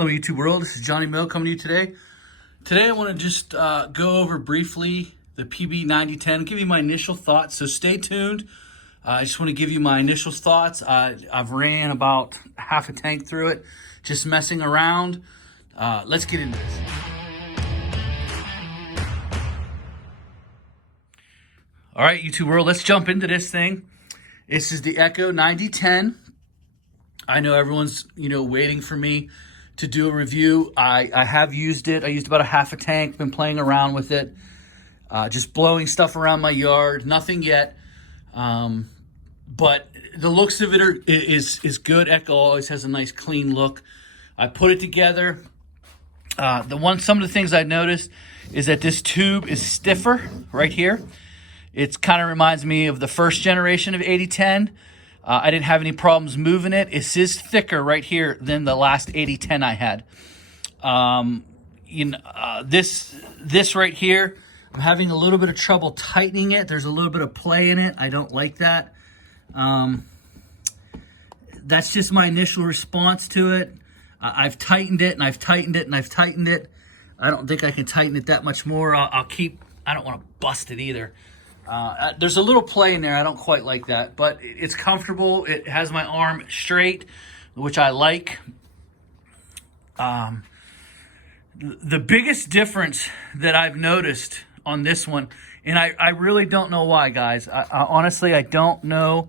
Hello YouTube world, this is Johnny Mill coming to you today. Today I want to just go over briefly the PB9010, give you my initial thoughts, so stay tuned. I just want to give you my initial thoughts. I've ran about half a tank through it, just messing around. Let's get into this. All right, YouTube world, let's jump into this thing. This is the Echo 9010. I know everyone's waiting for me to do a review. I have used it. I used about a half a tank, been playing around with it, just blowing stuff around my yard. Nothing yet, but the looks of it is good. Echo always has a nice clean look. I put it together. Some of the things I noticed is that this tube is stiffer right here. It kind of reminds me of the first generation of 8010. I didn't have any problems moving it. It is thicker right here than the last 8010 I had. This right here, I'm having a little bit of trouble tightening it. There's a little bit of play in it. I don't like that. That's just my initial response to it. I've tightened it and I've tightened it and I've tightened it. I don't think I can tighten it that much more. I don't want to bust it either. There's a little play in there. I don't quite like that, but it's comfortable. It has my arm straight, which I like. The biggest difference that I've noticed on this one, and I really don't know why, guys. Honestly, I don't know.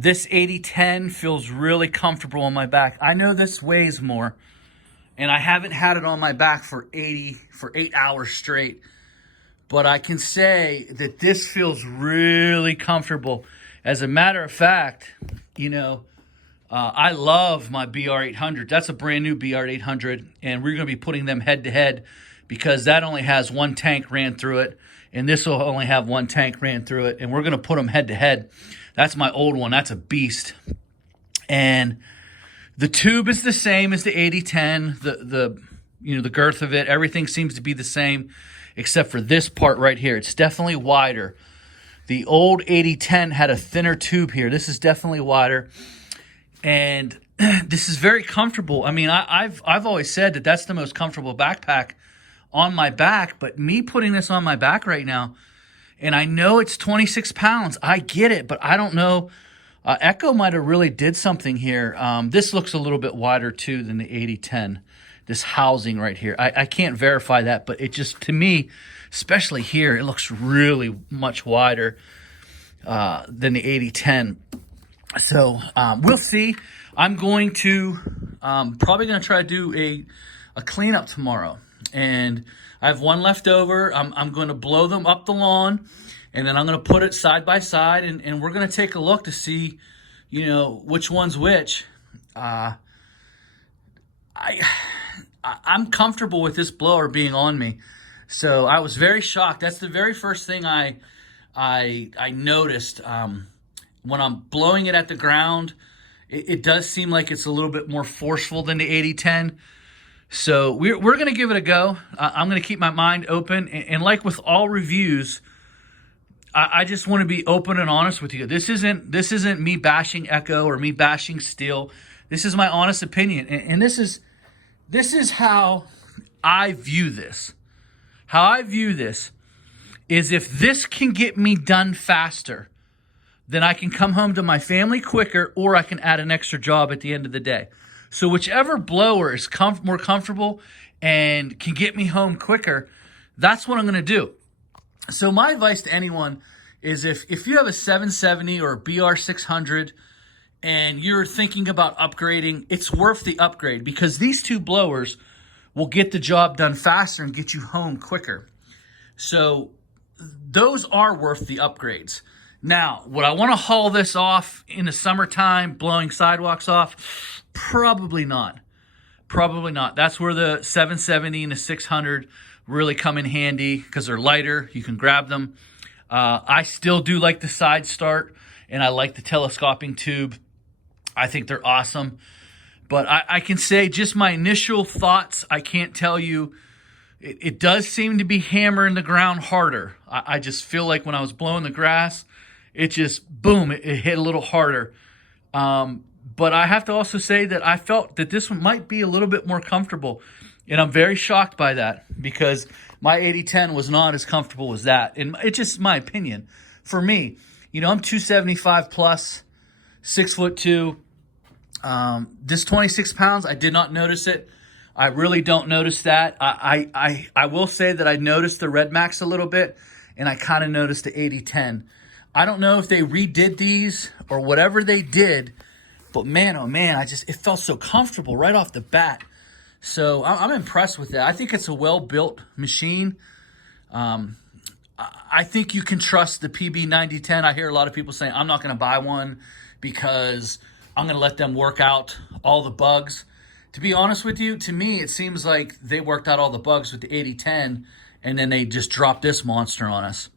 This 8010 feels really comfortable on my back. I know this weighs more, and I haven't had it on my back for 8 hours straight. But I can say that this feels really comfortable. As a matter of fact, I love my BR800. That's a brand new BR800, and we're going to be putting them head to head because that only has one tank ran through it, and this will only have one tank ran through it, and we're going to put them head to head. That's my old one. That's a beast. And the tube is the same as the 8010. The girth of it, everything seems to be the same, except for this part right here. It's definitely wider. The old 8010 had a thinner tube here. This is definitely wider. And this is very comfortable. I mean, I've always said that that's the most comfortable backpack on my back, but me putting this on my back right now, and I know it's 26 pounds. I get it, but I don't know. Echo might have really did something here. This looks a little bit wider too than the 8010. This housing right here. I can't verify that, but it just, to me, especially here, it looks really much wider than the 8010. So we'll see. I'm going to, probably going to try to do a cleanup tomorrow. And I have one left over. I'm going to blow them up the lawn, and then I'm going to put it side by side, and we're going to take a look to see, which one's which. I'm comfortable with this blower being on me. So I was very shocked. That's the very first thing I noticed. When I'm blowing it at the ground, it does seem like it's a little bit more forceful than the 8010. So we're going to give it a go. I'm going to keep my mind open. And like with all reviews, I just want to be open and honest with you. This isn't me bashing Echo or me bashing Stihl. This is my honest opinion. And this is how I view this. How I view this is if this can get me done faster, then I can come home to my family quicker, or I can add an extra job at the end of the day. So whichever blower is more comfortable and can get me home quicker, that's what I'm going to do. So my advice to anyone is if you have a 770 or a BR600 and you're thinking about upgrading, it's worth the upgrade because these two blowers will get the job done faster and get you home quicker. So those are worth the upgrades. Now, would I want to haul this off in the summertime, blowing sidewalks off? Probably not. Probably not. That's where the 770 and the 600 really come in handy because they're lighter. You can grab them. I still do like the side start, and I like the telescoping tube. I think they're awesome. But I can say just my initial thoughts. I can't tell you. It does seem to be hammering the ground harder. I just feel like when I was blowing the grass, it just, boom, it hit a little harder. But I have to also say that I felt that this one might be a little bit more comfortable. And I'm very shocked by that because my 8010 was not as comfortable as that. And it's just my opinion. For me, I'm 275 plus, 6'2". This 26 pounds, I did not notice it. I really don't notice that. I will say that I noticed the Red Max a little bit, and I kind of noticed the 8010. I don't know if they redid these or whatever they did, but man, oh man, it felt so comfortable right off the bat. So I'm impressed with that. I think it's a well-built machine. I think you can trust the PB 9010. I hear a lot of people saying, I'm not going to buy one because I'm going to let them work out all the bugs. To be honest with you, to me, it seems like they worked out all the bugs with the 8010, and then they just dropped this monster on us.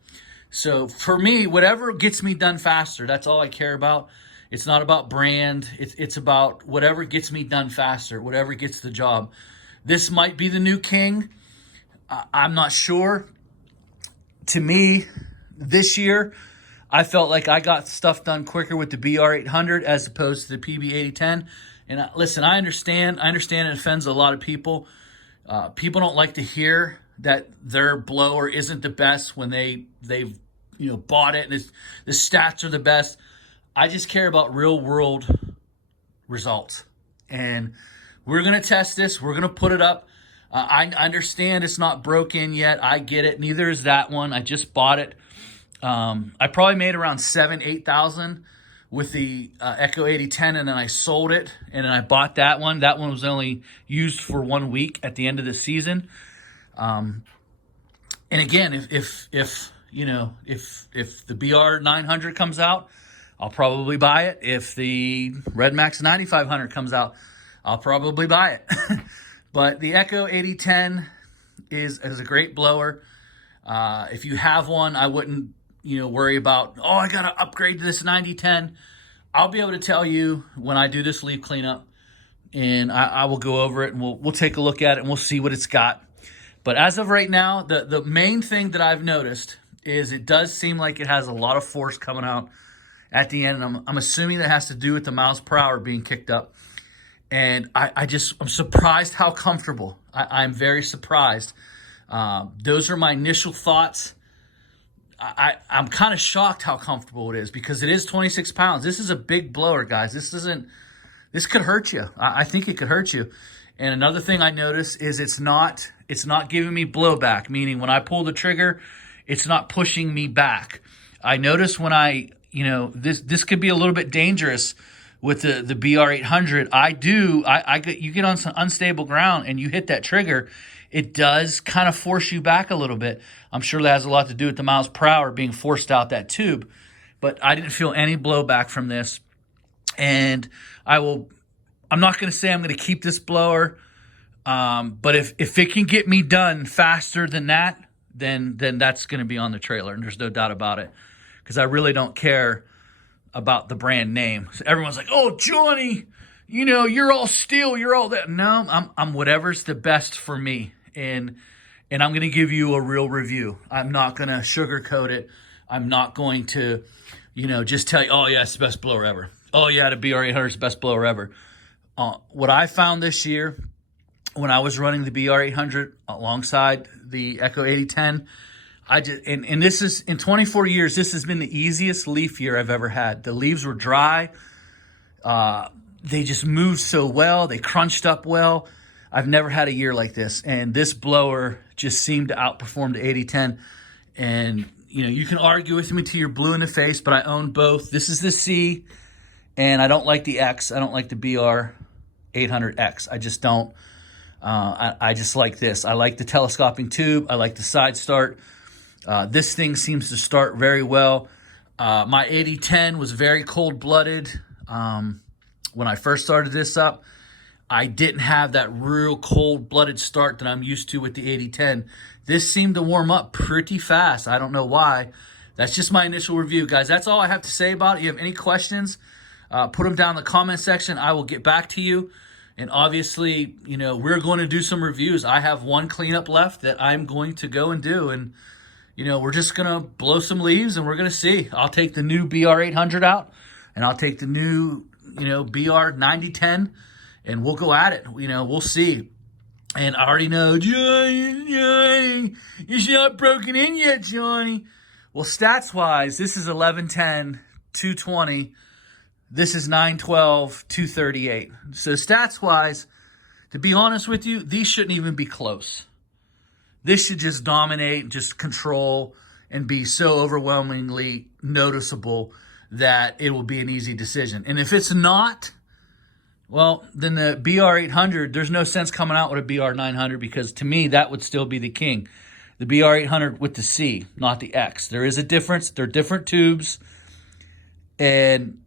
So for me, whatever gets me done faster, that's all I care about. It's not about brand. It's about whatever gets me done faster, whatever gets the job. This might be the new king. I'm not sure. To me, this year, I felt like I got stuff done quicker with the BR800 as opposed to the PB8010. And listen, I understand it offends a lot of people. People don't like to hear that their blower isn't the best when they've bought it and the stats are the best. I just care about real world results. And we're going to test this. We're going to put it up. I understand it's not broken yet. I get it. Neither is that one. I just bought it. I probably made around 8,000 with the Echo 8010, and then I sold it, and then I bought that one. That one was only used for 1 week at the end of the season. And again, if the BR 900 comes out, I'll probably buy it. If the Red Max 9500 comes out, I'll probably buy it. But the Echo 8010 is a great blower. If you have one, I wouldn't worry about, I got to upgrade to this 9010. I'll be able to tell you when I do this leaf cleanup, and I will go over it, and we'll take a look at it, and we'll see what it's got. But as of right now, the main thing that I've noticed is it does seem like it has a lot of force coming out at the end, and I'm assuming that has to do with the miles per hour being kicked up. And I'm surprised how comfortable. I'm very surprised. Those are my initial thoughts. I'm kind of shocked how comfortable it is because it is 26 pounds. This is a big blower, guys. This could hurt you. I think it could hurt you. And another thing I noticed is it's not giving me blowback, meaning when I pull the trigger, it's not pushing me back. I notice when this could be a little bit dangerous with the BR800. You get on some unstable ground and you hit that trigger, it does kind of force you back a little bit. I'm sure that has a lot to do with the miles per hour being forced out that tube, but I didn't feel any blowback from this. And I'm not going to say I'm going to keep this blower, but if it can get me done faster than that, then that's going to be on the trailer, and there's no doubt about it, because I really don't care about the brand name. So everyone's like, "Oh, Johnny, you're all Stihl, you're all that." No, I'm whatever's the best for me, and I'm going to give you a real review. I'm not going to sugarcoat it. I'm not going to, just tell you, "Oh yeah, it's the best blower ever." "Oh yeah, the BR800 is the best blower ever." What I found this year when I was running the BR800 alongside the Echo 8010, and this is in 24 years, this has been the easiest leaf year I've ever had. The leaves were dry. They just moved so well. They crunched up well. I've never had a year like this. And this blower just seemed to outperform the 8010. And, you can argue with me till you're blue in the face, but I own both. This is the C, and I don't like the X. I don't like the BR800X. I just don't. I just like this. I like the telescoping tube. I like the side start. This thing seems to start very well. My 8010 was very cold-blooded. When I first started this up, I didn't have that real cold-blooded start that I'm used to with the 8010. This seemed to warm up pretty fast. I don't know why. That's just my initial review, guys. That's all I have to say about it. If you have any questions, put them down in the comment section. I will get back to you. And obviously, we're going to do some reviews. I have one cleanup left that I'm going to go and do. And, we're just going to blow some leaves and we're going to see. I'll take the new BR800 out, and I'll take the new BR 9010, and we'll go at it. We'll see. And I already know, Johnny, it's not broken in yet, Johnny. Well, stats-wise, this is 1110, 220. This is 912, 238. So stats-wise, to be honest with you, these shouldn't even be close. This should just dominate, just control, and be so overwhelmingly noticeable that it will be an easy decision. And if it's not, well, then the BR800, there's no sense coming out with a BR900, because to me, that would still be the king. The BR800 with the C, not the X. There is a difference. They're different tubes. And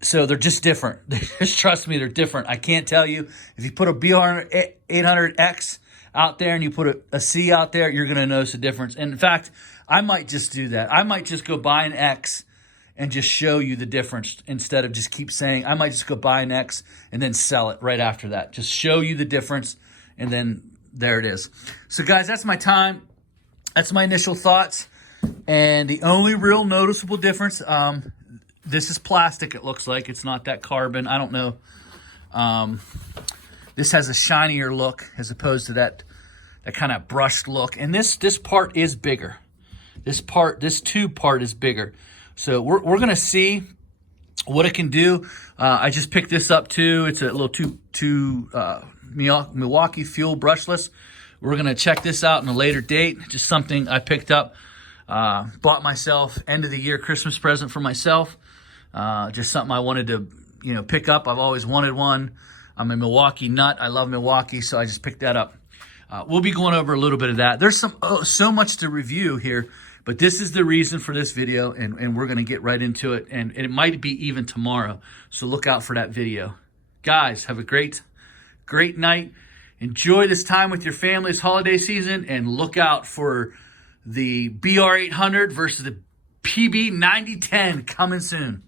so they're just different. Just trust me, they're different. I can't tell you. If you put a BR800X out there and you put a C out there, you're going to notice a difference. And in fact, I might just do that. I might just go buy an X and just show you the difference instead of just keep saying. I might just go buy an X and then sell it right after that. Just show you the difference, and then there it is. So guys, that's my time. That's my initial thoughts. And the only real noticeable difference, this is plastic, it looks like. It's not that carbon. I don't know. This has a shinier look as opposed to that kind of brushed look. And this part is bigger. This tube part is bigger. So we're going to see what it can do. I just picked this up too. It's a little Milwaukee Fuel brushless. We're going to check this out in a later date. Just something I picked up, bought myself end of the year Christmas present for myself. Just something I wanted to, pick up. I've always wanted one. I'm a Milwaukee nut. I love Milwaukee, so I just picked that up. We'll be going over a little bit of that. There's so much to review here, but this is the reason for this video, and we're going to get right into it, and it might be even tomorrow, so look out for that video. Guys, have a great night. Enjoy this time with your family's holiday season, and look out for the BR800 versus the PB9010 coming soon.